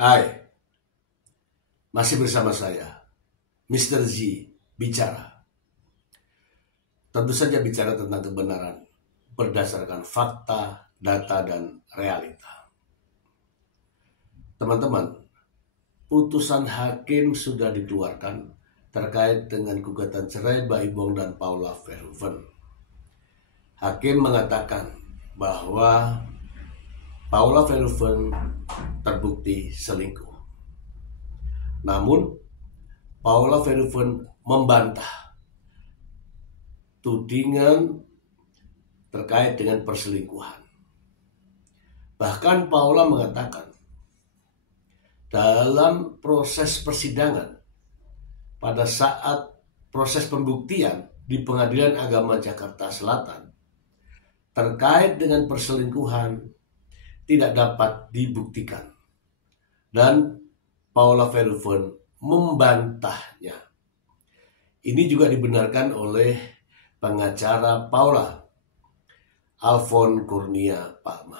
Hai, masih bersama saya, Mr. Z, bicara. Tentu saja bicara tentang kebenaran, berdasarkan fakta, data, dan realita. Teman-teman, putusan hakim sudah dikeluarkan terkait dengan gugatan cerai Baibong dan Paula Verhoeven. Hakim mengatakan bahwa Paula Verhoeven terbukti selingkuh. Namun, Paula Verhoeven membantah tudingan terkait dengan perselingkuhan. Bahkan Paula mengatakan dalam proses persidangan pada saat proses pembuktian di Pengadilan Agama Jakarta Selatan terkait dengan perselingkuhan tidak dapat dibuktikan, dan Paula Verhoeven membantahnya. Ini juga dibenarkan oleh pengacara Paula, Alfon Kurnia Palma.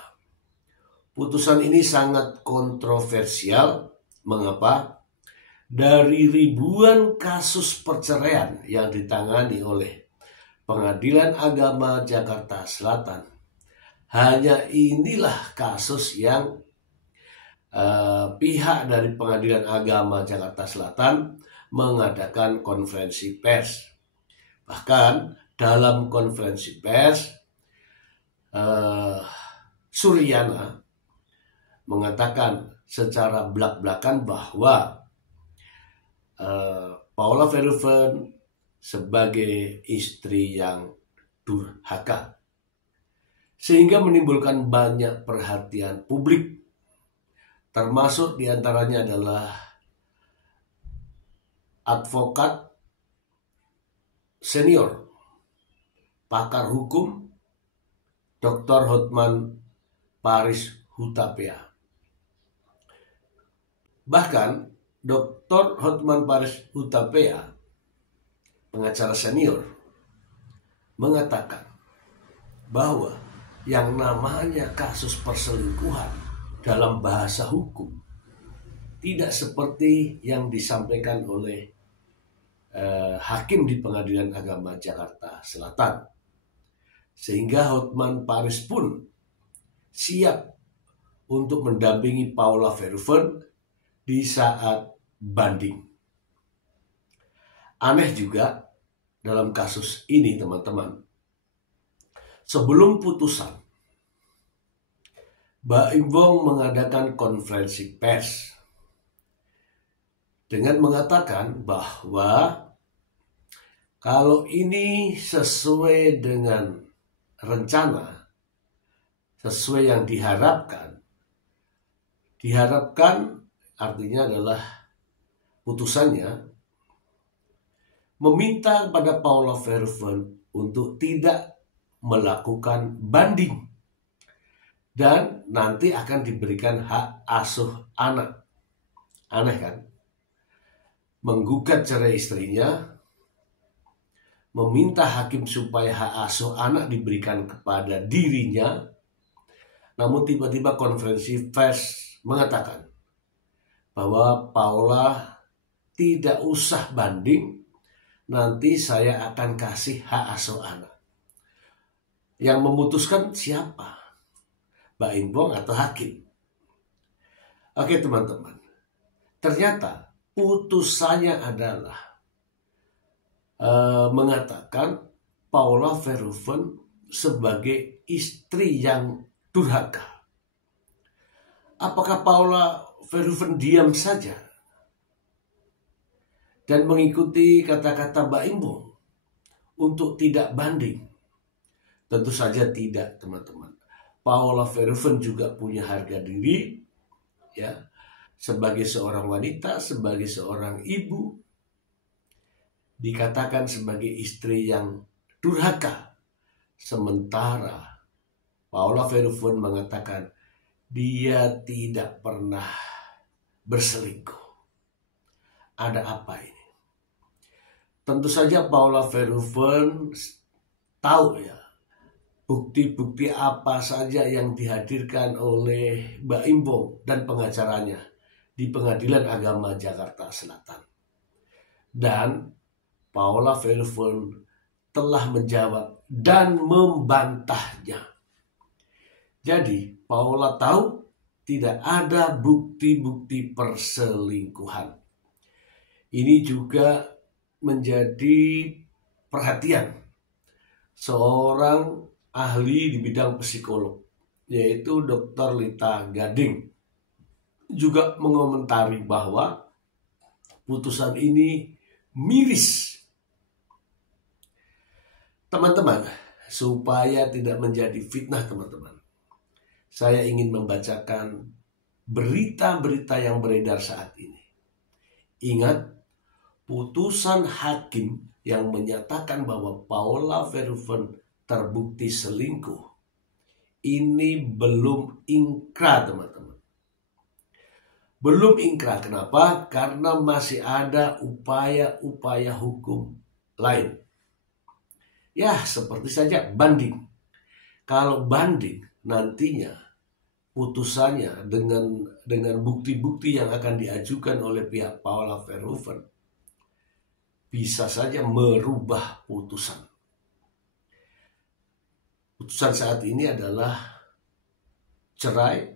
Putusan ini sangat kontroversial. Mengapa? Dari ribuan kasus perceraian yang ditangani oleh Pengadilan Agama Jakarta Selatan, hanya inilah kasus yang pihak dari Pengadilan Agama Jakarta Selatan mengadakan konferensi pers. Bahkan dalam konferensi pers, Suryana mengatakan secara belak-belakan bahwa Paula Verhoeven sebagai istri yang durhaka, sehingga menimbulkan banyak perhatian publik, termasuk diantaranya adalah advokat senior, pakar hukum, Dr. Hotman Paris Hutapea. Bahkan Dr. Hotman Paris Hutapea, pengacara senior, mengatakan bahwa yang namanya kasus perselingkuhan dalam bahasa hukum tidak seperti yang disampaikan oleh hakim di Pengadilan Agama Jakarta Selatan. Sehingga Hotman Paris pun siap untuk mendampingi Paula Verhoeven di saat banding. Aneh juga dalam kasus ini, teman-teman, sebelum putusan, Baibong mengadakan konferensi pers dengan mengatakan bahwa kalau ini sesuai dengan rencana, sesuai yang diharapkan artinya adalah putusannya meminta kepada Paula Verhoeven untuk tidak melakukan banding dan nanti akan diberikan hak asuh anak. Aneh kan? Menggugat cerai istrinya, meminta hakim supaya hak asuh anak diberikan kepada dirinya, namun tiba-tiba konferensi pers mengatakan bahwa Paula tidak usah banding, nanti saya akan kasih hak asuh anak. Yang memutuskan siapa? Baibong atau hakim? Oke teman-teman, ternyata putusannya adalah mengatakan Paula Verhoeven sebagai istri yang durhaka. Apakah Paula Verhoeven diam saja dan mengikuti kata-kata Baibong untuk tidak banding? Tentu saja tidak, teman-teman. Paula Verhoeven juga punya harga diri, ya, sebagai seorang wanita, sebagai seorang ibu, dikatakan sebagai istri yang durhaka. Sementara Paula Verhoeven mengatakan dia tidak pernah berselingkuh. Ada apa ini? Tentu saja Paula Verhoeven tahu ya bukti-bukti apa saja yang dihadirkan oleh Baibong dan pengacaranya di Pengadilan Agama Jakarta Selatan. Dan Paula Verhoeven telah menjawab dan membantahnya. Jadi Paula tahu tidak ada bukti-bukti perselingkuhan. Ini juga menjadi perhatian seorang ahli di bidang psikolog, yaitu Dr. Lita Gading, juga mengomentari bahwa putusan ini miris. Teman-teman, supaya tidak menjadi fitnah teman-teman, saya ingin membacakan berita-berita yang beredar saat ini. Ingat, putusan hakim yang menyatakan bahwa Paula Verhoeven terbukti selingkuh ini belum ingkrah teman-teman. Belum ingkrah, kenapa? Karena masih ada upaya-upaya hukum lain. Ya, seperti saja banding. Kalau banding, nantinya putusannya dengan bukti-bukti yang akan diajukan oleh pihak Paula Verhoeven bisa saja merubah putusan. Putusan saat ini adalah cerai,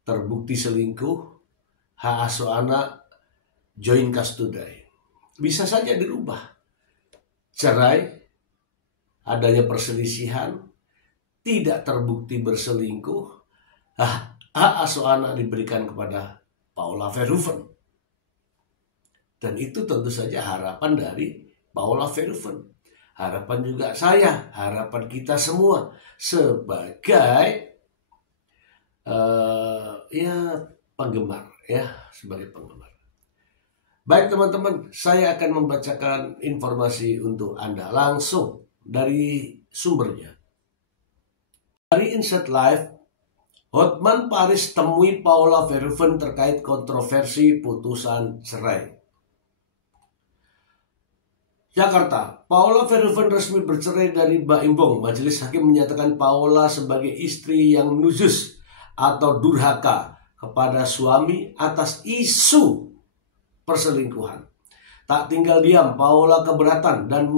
terbukti selingkuh, hak asuh anak, joint custody. Bisa saja dirubah. Cerai, adanya perselisihan, tidak terbukti berselingkuh, hak asuh anak diberikan kepada Paula Verhoeven. Dan itu tentu saja harapan dari Paula Verhoeven. Harapan juga saya, harapan kita semua sebagai penggemar, sebagai penggemar. Baik teman-teman, saya akan membacakan informasi untuk Anda langsung dari sumbernya. Dari Insight Live, Hotman Paris temui Paula Verhoeven terkait kontroversi putusan cerai. Jakarta, Paula Verhoeven resmi bercerai dari Baim Bong. Majelis Hakim menyatakan Paula sebagai istri yang nusyus atau durhaka kepada suami atas isu perselingkuhan. Tak tinggal diam, Paula keberatan dan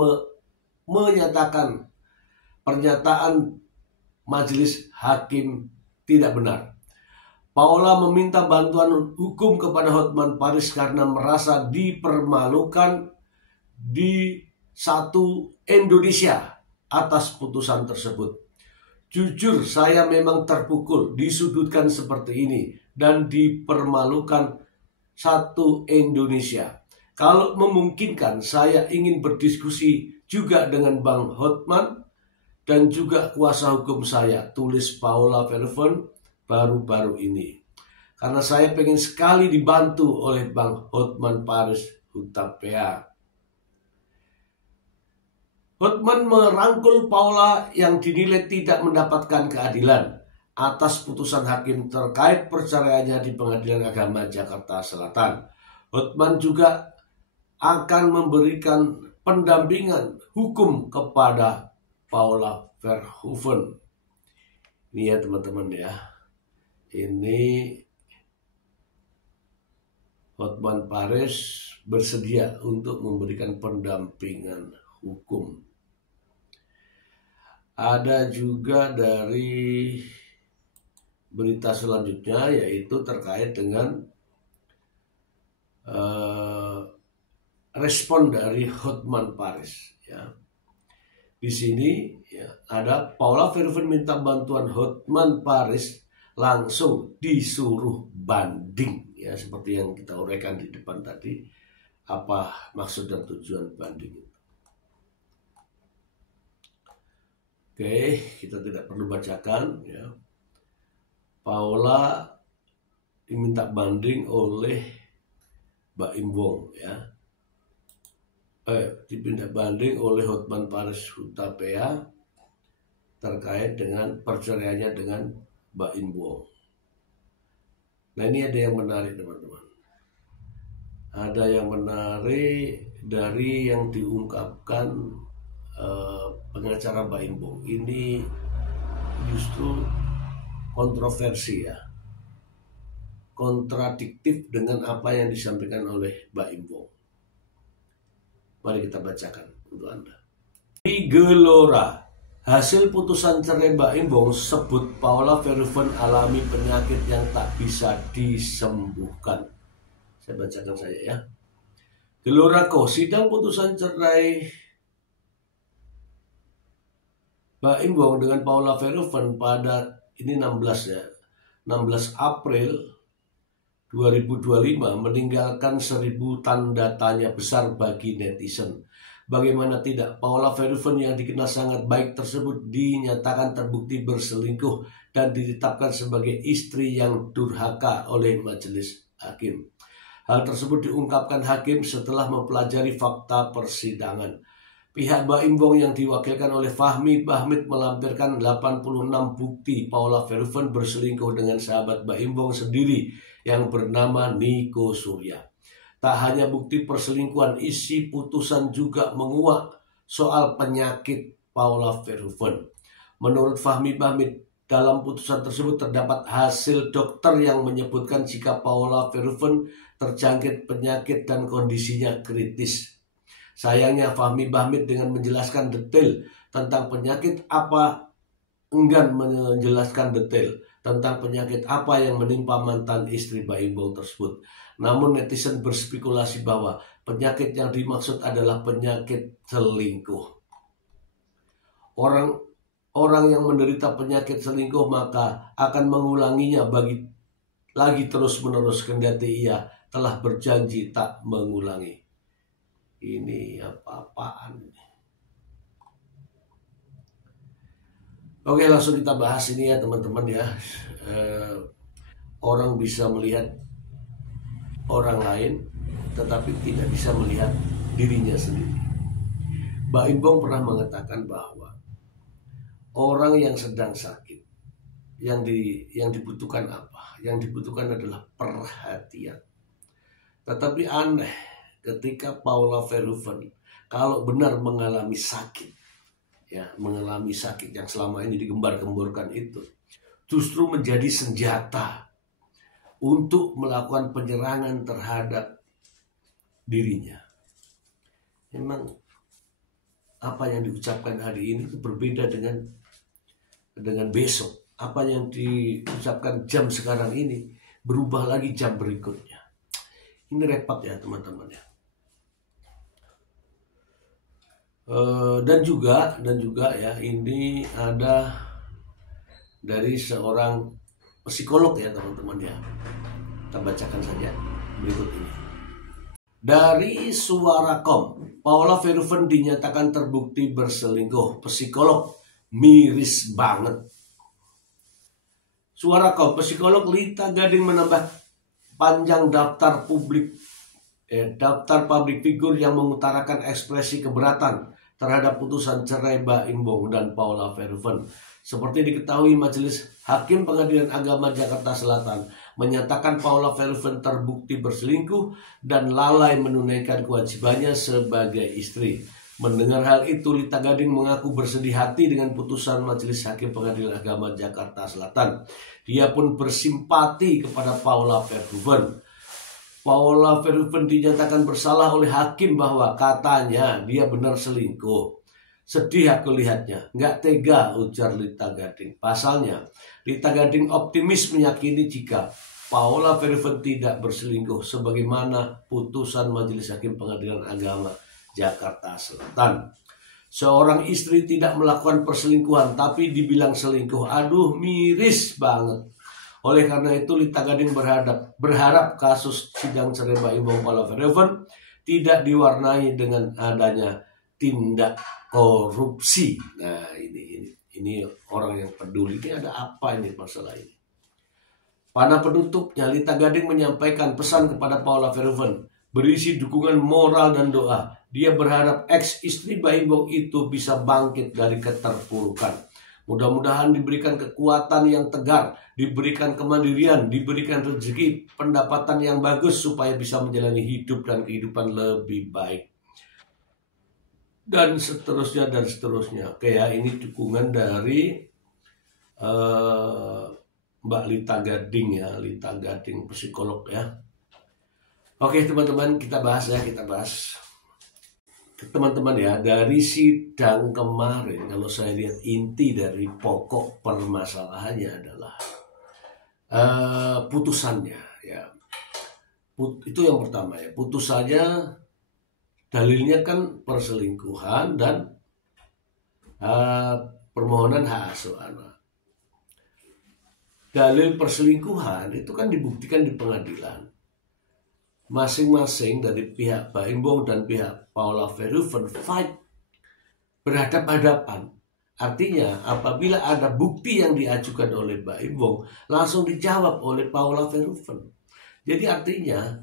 menyatakan pernyataan majelis hakim tidak benar. Paula meminta bantuan hukum kepada Hotman Paris karena merasa dipermalukan di satu Indonesia atas putusan tersebut. Jujur, saya memang terpukul, disudutkan seperti ini dan dipermalukan satu Indonesia. Kalau memungkinkan, saya ingin berdiskusi juga dengan Bang Hotman dan juga kuasa hukum saya, tulis Paula Verhoeven baru-baru ini. Karena saya pengen sekali dibantu oleh Bang Hotman Paris Hutapea. Hotman merangkul Paula yang dinilai tidak mendapatkan keadilan atas putusan hakim terkait perceraiannya di Pengadilan Agama Jakarta Selatan. Hotman juga akan memberikan pendampingan hukum kepada Paula Verhoeven. Ini ya teman-teman ya. Ini Hotman Paris bersedia untuk memberikan pendampingan hukum. Ada juga dari berita selanjutnya, yaitu terkait dengan respon dari Hotman Paris. Ya. Di sini ada Paula Verhoeven minta bantuan Hotman Paris langsung disuruh banding. Ya, seperti yang kita uraikan di depan tadi, apa maksud dan tujuan banding itu. Oke, kita tidak perlu bacakan ya. Paula diminta banding oleh Baim Bong ya. Dipindah banding oleh Hotman Paris Hutapea terkait dengan perceraiannya dengan Baim Bong. Nah, ini ada yang menarik teman-teman. Ada yang menarik dari yang diungkapkan pengacara Baim Bong. Ini justru kontroversi ya. kontradiktif dengan apa yang disampaikan oleh Mbak Imbong. Mari kita bacakan untuk Anda. Di Gelora, hasil putusan cerai Mbak Imbong sebut Paula Verhoeven alami penyakit yang tak bisa disembuhkan. Saya bacakan saja ya. Gelora Ko, sidang putusan cerai Mbak Imbong dengan Paula Verhoeven pada ini 16 April 2025 meninggalkan 1000 tanda tanya besar bagi netizen. Bagaimana tidak, Paula Verhoeven yang dikenal sangat baik tersebut dinyatakan terbukti berselingkuh dan ditetapkan sebagai istri yang durhaka oleh majelis hakim. Hal tersebut diungkapkan hakim setelah mempelajari fakta persidangan. Pihak Mbak Imbong yang diwakilkan oleh Fahmi Bahmid melampirkan 86 bukti Paula Verhoeven berselingkuh dengan sahabat Mbak Imbong sendiri yang bernama Niko Surya. Tak hanya bukti perselingkuhan, isi putusan juga menguak soal penyakit Paula Verhoeven. Menurut Fahmi Bahmid, dalam putusan tersebut terdapat hasil dokter yang menyebutkan jika Paula Verhoeven terjangkit penyakit dan kondisinya kritis. Sayangnya Fahmi Bahmid dengan menjelaskan detail tentang penyakit apa enggan menjelaskan detail tentang penyakit apa yang menimpa mantan istri Mbak Imbong tersebut. Namun netizen berspekulasi bahwa penyakit yang dimaksud adalah penyakit selingkuh. Orang yang menderita penyakit selingkuh maka akan mengulanginya lagi terus-menerus kendati ia telah berjanji tak mengulangi. Ini apa-apaan ini? Oke, langsung kita bahas ini ya teman-teman ya. Orang bisa melihat orang lain tetapi tidak bisa melihat dirinya sendiri. Mbak Imbong pernah mengatakan bahwa orang yang sedang sakit yang dibutuhkan apa? Yang dibutuhkan adalah perhatian. Tetapi aneh ketika Paula Verhoeven kalau benar mengalami sakit, ya mengalami sakit yang selama ini digembar-gemborkan itu, justru menjadi senjata untuk melakukan penyerangan terhadap dirinya. Memang apa yang diucapkan hari ini itu berbeda dengan besok. Apa yang diucapkan jam sekarang ini berubah lagi jam berikutnya. Ini repot ya teman-teman ya. Dan juga ya ini ada dari seorang psikolog ya teman-teman ya. Kita bacakan saja berikut ini. Dari Suara.com, Paula Verhoeven dinyatakan terbukti berselingkuh. Psikolog miris banget. Suara.com, psikolog Lita Gading menambah panjang daftar publik figur yang mengutarakan ekspresi keberatan terhadap putusan cerai Mbak Imbong dan Paula Verhoeven. Seperti diketahui, Majelis Hakim Pengadilan Agama Jakarta Selatan menyatakan Paula Verhoeven terbukti berselingkuh dan lalai menunaikan kewajibannya sebagai istri. Mendengar hal itu, Lita Gading mengaku bersedih hati dengan putusan Majelis Hakim Pengadilan Agama Jakarta Selatan. Dia pun bersimpati kepada Paula Verhoeven. Paula Verhoeven dinyatakan bersalah oleh hakim bahwa katanya dia benar selingkuh. Sedih aku lihatnya, nggak tega, ujar Lita Gading. Pasalnya, Lita Gading optimis meyakini jika Paula Verhoeven tidak berselingkuh sebagaimana putusan Majelis Hakim Pengadilan Agama Jakarta Selatan. Seorang istri tidak melakukan perselingkuhan tapi dibilang selingkuh. Aduh, miris banget. Oleh karena itu, Lita Gading berharap kasus sidang cerai Mbak Imbong Paula Verhoeven tidak diwarnai dengan adanya tindak korupsi. Nah, ini orang yang peduli. Ini ada apa ini masalah ini? Pada penutupnya, Lita Gading menyampaikan pesan kepada Paula Verhoeven berisi dukungan moral dan doa. Dia berharap ex-istri Mbak Imbong itu bisa bangkit dari keterpurukan. Mudah-mudahan diberikan kekuatan yang tegar, diberikan kemandirian, diberikan rezeki, pendapatan yang bagus supaya bisa menjalani hidup dan kehidupan lebih baik. Dan seterusnya dan seterusnya. Oke ya, ini dukungan dari Mbak Lita Gading ya, Lita Gading psikolog ya. Oke teman-teman, kita bahas teman-teman ya. Dari sidang kemarin, kalau saya lihat inti dari pokok permasalahannya adalah putusannya ya. Itu yang pertama ya, putusannya dalilnya kan perselingkuhan dan permohonan hak asuh anak. Dalil perselingkuhan itu kan dibuktikan di pengadilan. Masing-masing dari pihak Baim Bong dan pihak Paula Verhoeven fight berhadapan-hadapan. Artinya apabila ada bukti yang diajukan oleh Baim Bong, langsung dijawab oleh Paula Verhoeven. Jadi artinya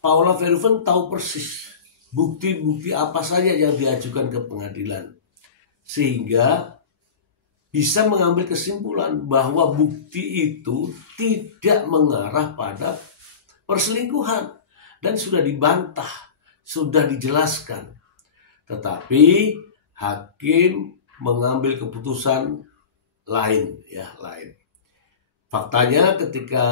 Paula Verhoeven tahu persis bukti-bukti apa saja yang diajukan ke pengadilan. Sehingga bisa mengambil kesimpulan bahwa bukti itu tidak mengarah pada perselingkuhan dan sudah dibantah, sudah dijelaskan. Tetapi hakim mengambil keputusan lain. Faktanya ketika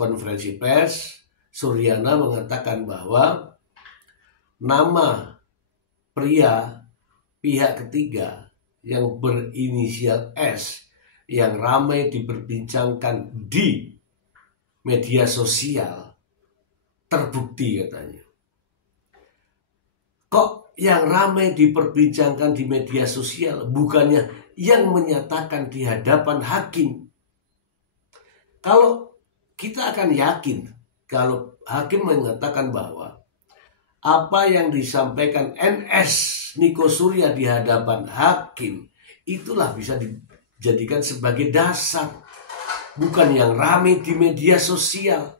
konferensi pers, Suryana mengatakan bahwa nama pria pihak ketiga yang berinisial S yang ramai diperbincangkan di media sosial terbukti katanya. Kok yang ramai diperbincangkan di media sosial bukannya yang menyatakan di hadapan hakim? Kalau kita akan yakin kalau hakim mengatakan bahwa apa yang disampaikan NS Niko Surya di hadapan hakim itulah bisa dijadikan sebagai dasar, bukan yang ramai di media sosial.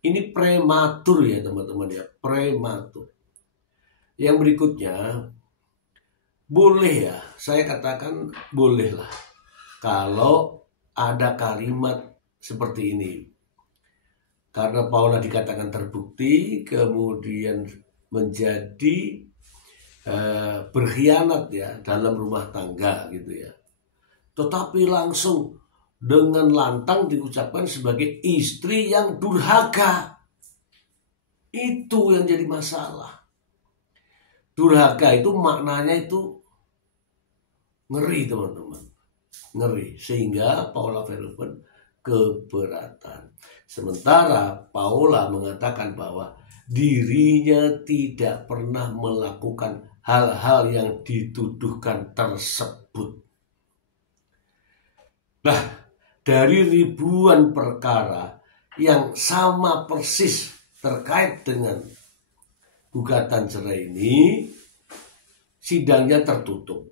Ini prematur ya teman-teman ya, prematur. Yang berikutnya, boleh ya, saya katakan bolehlah kalau ada kalimat seperti ini. Karena Paula dikatakan terbukti, kemudian menjadi berkhianat ya dalam rumah tangga gitu ya. Tetapi langsung dengan lantang diucapkan sebagai istri yang durhaka. Itu yang jadi masalah. Durhaka itu maknanya itu ngeri teman-teman. Ngeri. Sehingga Paula Verhoeven keberatan. Sementara Paula mengatakan bahwa dirinya tidak pernah melakukan hal-hal yang dituduhkan tersebut. Nah, dari ribuan perkara yang sama persis terkait dengan gugatan cerai ini, sidangnya tertutup.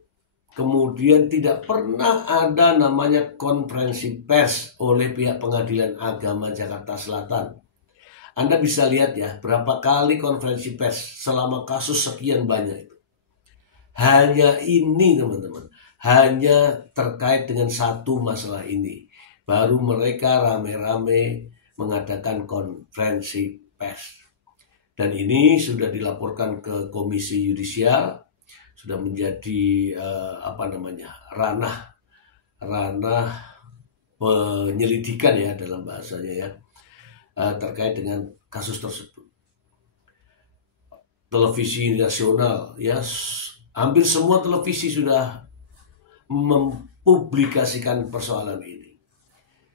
Kemudian tidak pernah ada namanya konferensi pers oleh pihak Pengadilan Agama Jakarta Selatan. Anda bisa lihat ya berapa kali konferensi pers selama kasus sekian banyak itu. Hanya ini teman-teman, hanya terkait dengan satu masalah ini. Baru mereka rame-rame mengadakan konferensi pers. Dan ini sudah dilaporkan ke Komisi Yudisial. Sudah menjadi ranah penyelidikan ya dalam bahasanya ya, terkait dengan kasus tersebut. Televisi nasional ya, hampir semua televisi sudah mempublikasikan persoalan ini,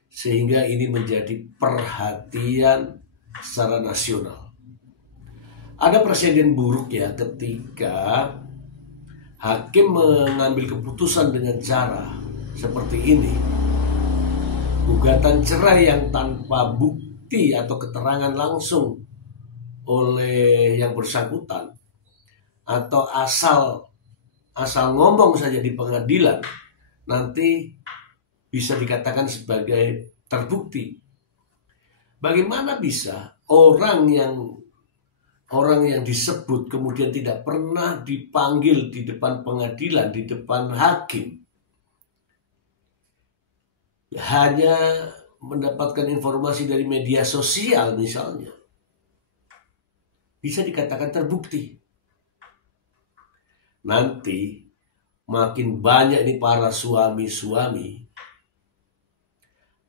sehingga ini menjadi perhatian secara nasional. Ada presiden buruk ya ketika hakim mengambil keputusan dengan cara seperti ini. Gugatan cerai yang tanpa bukti atau keterangan langsung oleh yang bersangkutan, atau asal ngomong saja di pengadilan, nanti bisa dikatakan sebagai terbukti. Bagaimana bisa orang yang disebut kemudian tidak pernah dipanggil di depan pengadilan, di depan hakim, hanya mendapatkan informasi dari media sosial misalnya, bisa dikatakan terbukti? Nanti makin banyak ini para suami-suami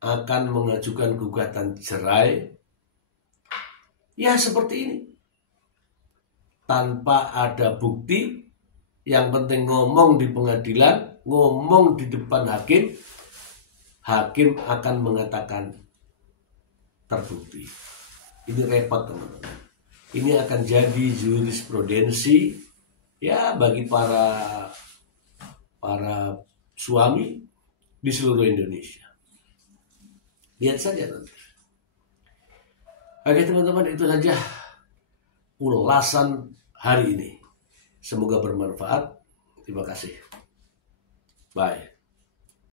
akan mengajukan gugatan cerai, ya seperti ini. Tanpa ada bukti, yang penting ngomong di pengadilan, ngomong di depan hakim, hakim akan mengatakan terbukti. Ini repot teman-teman. Ini akan jadi jurisprudensi ya bagi para suami di seluruh Indonesia. Lihat saja nanti. Oke teman-teman, itu saja ulasan hari ini. Semoga bermanfaat. Terima kasih. Bye.